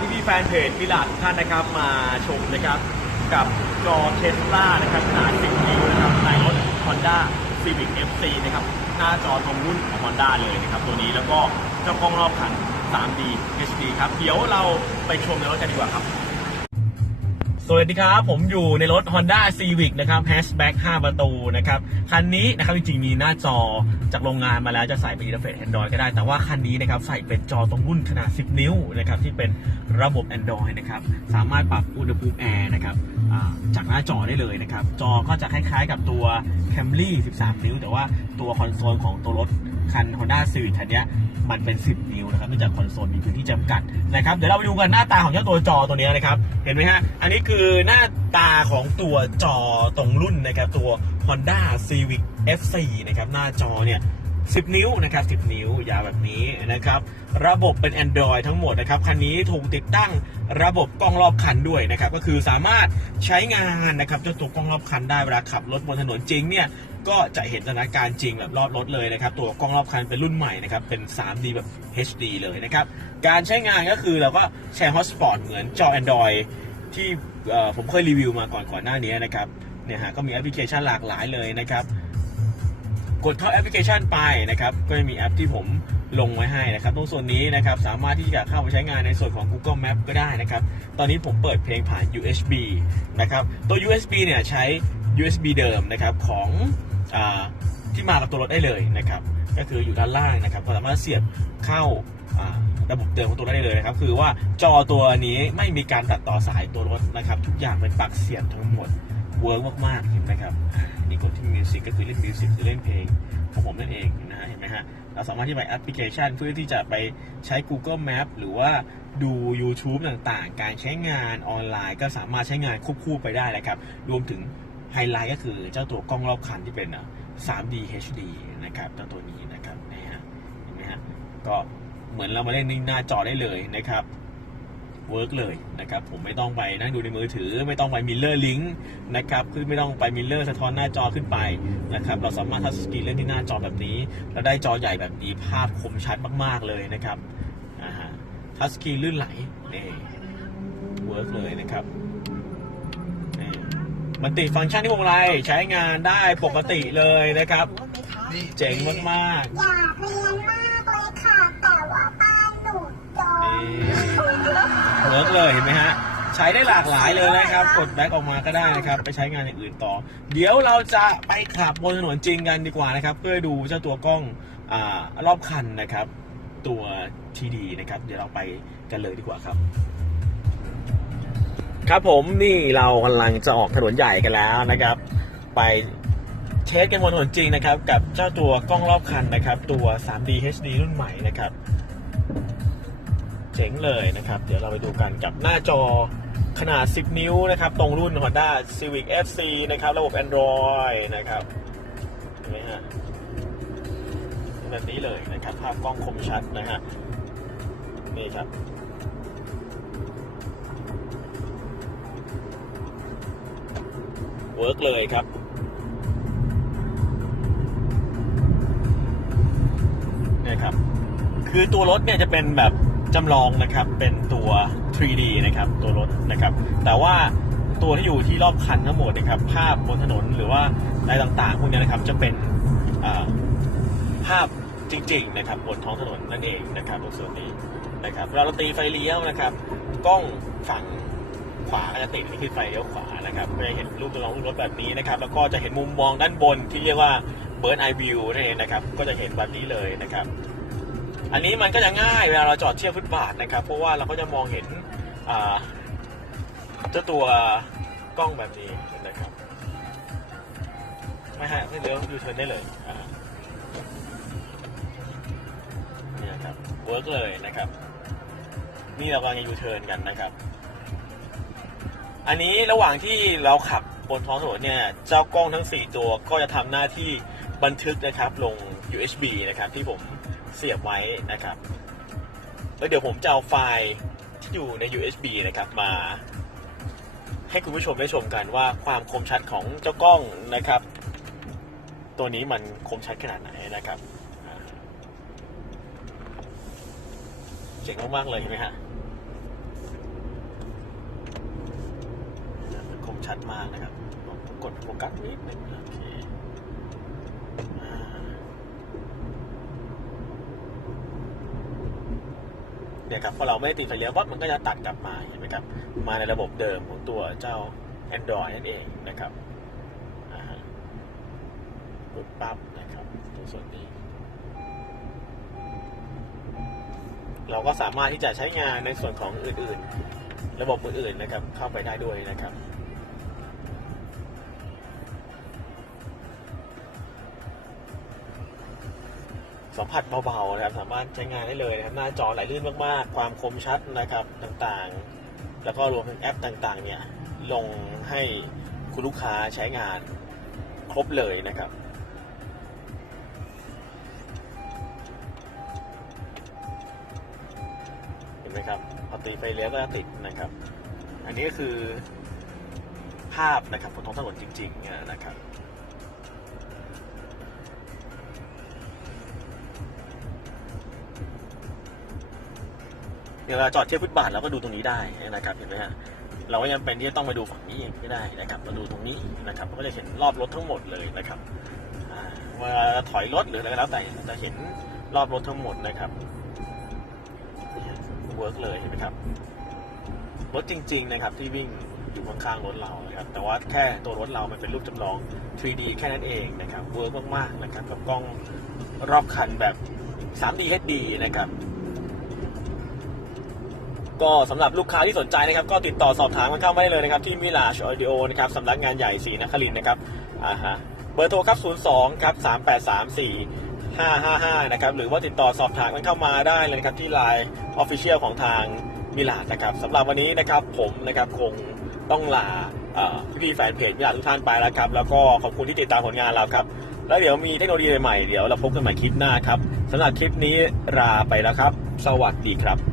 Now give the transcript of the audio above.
ที่พี่แฟนเพจมิลาดทุกท่านนะครับมาชมนะครับ กับจอเทสลานะครับขนาด10นิ้วนะครับในรถ Honda Civic FC นะครับหน้าจอตรงรุ่นของ Honda เลยนะครับตัวนี้แล้วก็เจ้ากล้องรอบคัน 3D HD ครับ เดี๋ยวเราไปชมในรถกันดีกว่าครับ สวัสดีครับ ผมอยู่ในรถ Honda Civic นะครับแฮชแบ็ก5ประตูนะครับ คันนี้นะครับจริงๆ มีหน้าจอจากโรงงานมาแล้วจะใส่เป็นอินเทอร์เฟซ Android ก็ได้ แต่ว่าคันนี้นะครับใส่เป็นจอตรงรุ่นขนาด 10 นิ้วนะครับที่เป็นระบบ Android นะครับ สามารถปรับอุณหภูมิแอร์นะครับ จากหน้าจอได้เลยนะครับ จอก็จะคล้ายๆกับตัว Camry 13 นิ้ว แต่ว่าตัวคอนโซลของตัวรถคัน Honda Civic คันเนี้ยมันเป็น 10 นิ้วนะครับเนื่องจากคอนโซลมีพื้นที่จำกัดนะครับ เดี๋ยวเราไปดูกันหน้าตาของเจ้าตัวจอตัวนี้นะครับ เห็นไหมฮะ อันนี้คือหน้าตาของตัวจอตรงรุ่นนะครับ ตัว Honda Civic FC นะครับ หน้าจอเนี่ย 10 นิ้วนะครับ 10 นิ้วยาวแบบนี้นะครับ ระบบเป็น Android ทั้งหมดนะครับ คันนี้ถูกติดตั้งระบบกล้องรอบคันด้วยนะครับ ก็คือสามารถใช้งานนะครับเจ้าตัวกล้องรอบคันได้เวลาขับรถบนถนนจริงเนี่ยก็จะเห็นสถานการณ์จริงแบบรอดรถเลยนะครับ ตัวกล้องรอบคันเป็นรุ่นใหม่นะครับ เป็น 3D แบบ HD เลยนะครับ การใช้งานก็คือเราก็แชร์ฮอตสปอตเหมือนจอ Android ที่ผมเคยรีวิวมาก่อนก่อนหน้านี้นะครับเนี่ยฮะก็มีแอปพลิเคชันหลากหลายเลยนะครับ กดเข้าแอปพลิเคชันไปนะครับก็จะมีแอปที่ผมลงไว้ให้นะครับ ตรงส่วนนี้นะครับสามารถที่จะเข้าไปใช้งานในส่วนของ Google Map ก็ได้นะครับ ตอนนี้ผมเปิดเพลงผ่าน USB นะครับ ตัว USB เนี่ยใช้ USB เดิมนะครับของอที่มากับตัวรถได้เลยนะครับ ก็คืออยู่ด้านล่างนะครับสามารถเสียบเข้าระบบเดิมของตัวรถได้เลยนะครับ คือว่าจอตัวนี้ไม่มีการตัดต่อสายตัวรถนะครับ ทุกอย่างเป็นปลั๊กเสียบทั้งหมด เวิร์กมากๆเห็นไหมครับนี่กดที่มิวสิกก็คือเล่นมิวสิกคือเล่นเพลงของผมนั่นเองนะเห็นไหมฮะเราสามารถที่ไปแอปพลิเคชันเพื่อที่จะไปใช้ Google Map หรือว่าดู YouTube ต่างๆ การใช้งานออนไลน์ ก็สามารถใช้งานควบคู่ไปได้นะครับ รวมถึงไฮไลท์ก็คือเจ้าตัวกล้องรอบคันที่เป็นอะ 3D HD นะครับเจ้าตัวนี้นะครับนะฮะเห็นไหมฮะก็เหมือนเรามาเล่นในหน้าจอได้เลยนะครับ เวิร์กเลยนะครับผมไม่ต้องไปนั่งดูในมือถือ ไม่ต้องไปมิลเลอร์ลิงก์นะครับคือไม่ต้องไปมิลเลอร์สะท้อนหน้าจอขึ้นไปนะครับเราสามารถทัชสกรีนเล่นที่หน้าจอแบบนี้ แล้วได้จอใหญ่แบบนี้ภาพคมชัดมากๆเลยนะครับอ่าฮะทัชสกรีนลื่นไหลนี่เวิร์กเลยนะครับนี่มันติดฟังก์ชันที่พวงมาลัยใช้งานได้ปกติเลยนะครับ เจ๋งมากๆอยากเรียนมากเลยค่ะ แต่ว่าบ้านหนูจน เวิร์กเลยเห็นไหมฮะ ใช้ได้หลากหลายเลยนะครับ กดแบ็กออกมาก็ได้นะครับ ไปใช้งานอย่างอื่นต่อ เดี๋ยวเราจะไปขับบนถนนจริงกันดีกว่านะครับ เพื่อดูเจ้าตัวกล้องอรอบคันนะครับ ตัวทีดีนะครับ เดี๋ยวเราไปกันเลยดีกว่าครับครับผมนี่เรากำลังจะออกถนนใหญ่กันแล้วนะครับ ไปเทสกันบนถนนจริงนะครับ กับเจ้าตัวกล้องรอบคันนะครับ ตัว 3D HD รุ่นใหม่นะครับ จ๋งเลยนะครับ เดี๋ยวเราไปดูกันกับหน้าจอขนาด 10 นิ้วนะครับ ตรงรุ่น Honda Civic FC นะครับ ระบบ Android นะครับเห็นไหมฮะแบบนี้เลยนะครับ ภาพกล้องคมชัดนะฮะนี่ครับเวิร์กเลยครับนี่ครับ คือตัวรถเนี่ยจะเป็นแบบ จำลองนะครับเป็นตัว 3D นะครับตัวรถนะครับแต่ว่าตัวที่อยู่ที่รอบคันทั้งหมดนะครับภาพบนถนนหรือว่าอะไรต่างๆพวกนี้นะครับจะเป็นภาพจริงๆนะครับบนท้องถนนนั่นเองนะครับตรงส่วนนี้นะครับเราเราตีไฟเลี้ยวนะครับกล้องฝั่งขวาก็จะติดนี่คือไฟเลี้ยวขวานะครับก็จะเห็นรูปตัวน้องรูปรถแบบนี้นะครับแล้วก็จะเห็นมุมมองด้านบนที่เรียกว่า Bird Eye View นั่นเองนะครับก็จะเห็นแบบนี้เลยนะครับ อันนี้มันก็จะง่ายเวลาเราจอดเทียบฟุตบาทนะครับ เพราะว่าเราก็จะมองเห็นเจ้าตัวกล้องแบบนี้นะครับไม่ฮะไม่เลี้ยวยูเทิร์นได้เลยนี่ยครับเวิร์กเลยนะครับ นี่เรากำลังจะยูเทิร์นกันนะครับ อันนี้ระหว่างที่เราขับบนท้องถนนเนี่ยเจ้ากล้องทั้ง 4 ตัวก็จะทำหน้าที่บันทึกนะครับลง USB นะครับที่ผม เสียบไว้นะครับ แล้วเดี๋ยวผมจะเอาไฟล์ที่อยู่ใน USB นะครับมา ให้คุณผู้ชมได้ชมกันว่าความคมชัดของเจ้ากล้องนะครับ ตัวนี้มันคมชัดขนาดไหนนะครับเจ๋งมากๆเลยเห็นไหมฮะคมชัดมากนะครับผมกดโฟกัสนิดนึงโอเค เนี่ยครับพอเราไม่ได้ติดไฟเลี้ยวปั๊บมันก็จะตัดกลับมาเห็นไหมครับมาในระบบเดิมของตัวเจ้า Android นั่นเองนะครับปุ๊บปั๊บนะครับตัวส่วนนี้ เราก็สามารถที่จะใช้งานในส่วนของอื่นๆ ระบบอื่นๆนะครับเข้าไปได้ด้วยนะครับ สัมผัสเบาๆนะครับสามารถใช้งานได้เลยนะครับหน้าจอไหลลื่นมากๆ ความคมชัดนะครับต่างๆ แล้วก็รวมถึงแอปต่างๆ เนี่ยลงให้คุณลูกค้าใช้งานครบเลยนะครับเห็นไหมครับพอตีไฟเลี้ยวก็ติดนะครับ อันนี้ก็คือภาพนะครับบนท้องถนนจริงๆนะครับ เวเราจอดเทียบฟุตบาทเราก็ดูตรงนี้ได้นะครับเห็นไหมฮะเราก็ยังเป็นที่ต้องมาดูฝั่งนี้เองไม่ได้นะครับมาดูตรงนี้นะครับก็จะเห็นรอบรถทั้งหมดเลยนะครับอ่าเวลาถอยรถหรืออะไรก็แล้วแต่จะเห็นรอบรถทั้งหมดนะครับเวิร์กเลยเห็นไหมครับรถจริง ๆ นะครับที่วิ่งอยู่ข้างๆรถเรานะครับแต่ว่าแค่ตัวรถเรามันเป็นรูปจำลอง 3D แค่นั้นเองนะครับเวิร์กมากๆนะครับกับกล้องรอบคันแบบ 3D HD นะครับ ก็สำหรับลูกค้าที่สนใจนะครับ ก็ติดต่อสอบถามกันเข้ามาได้เลยนะครับ ที่มิลาชออดิโอนะครับสำนักงานใหญ่ศรีนครินทร์นะครับอ่าฮะเบอร์โทรครับ 02ครับ3834 555 นะครับ หรือว่าติดต่อสอบถามกันเข้ามาได้เลยนะครับ ที่ Line Official ของทางมิลาดนะครับสำหรับวันนี้นะครับผมนะครับคงต้องลาเอ่พี่ๆแฟนเพจมิลาดทุกท่านไปแล้วครับ แล้วก็ขอบคุณที่ติดตามผลงานเราครับ แล้วเดี๋ยวมีเทคโนโลยีใหม่ๆเดี๋ยวเราพบกันใหม่คลิปหน้าครับสำหรับคลิปนี้ลาไปแล้วครับ สวัสดีครับ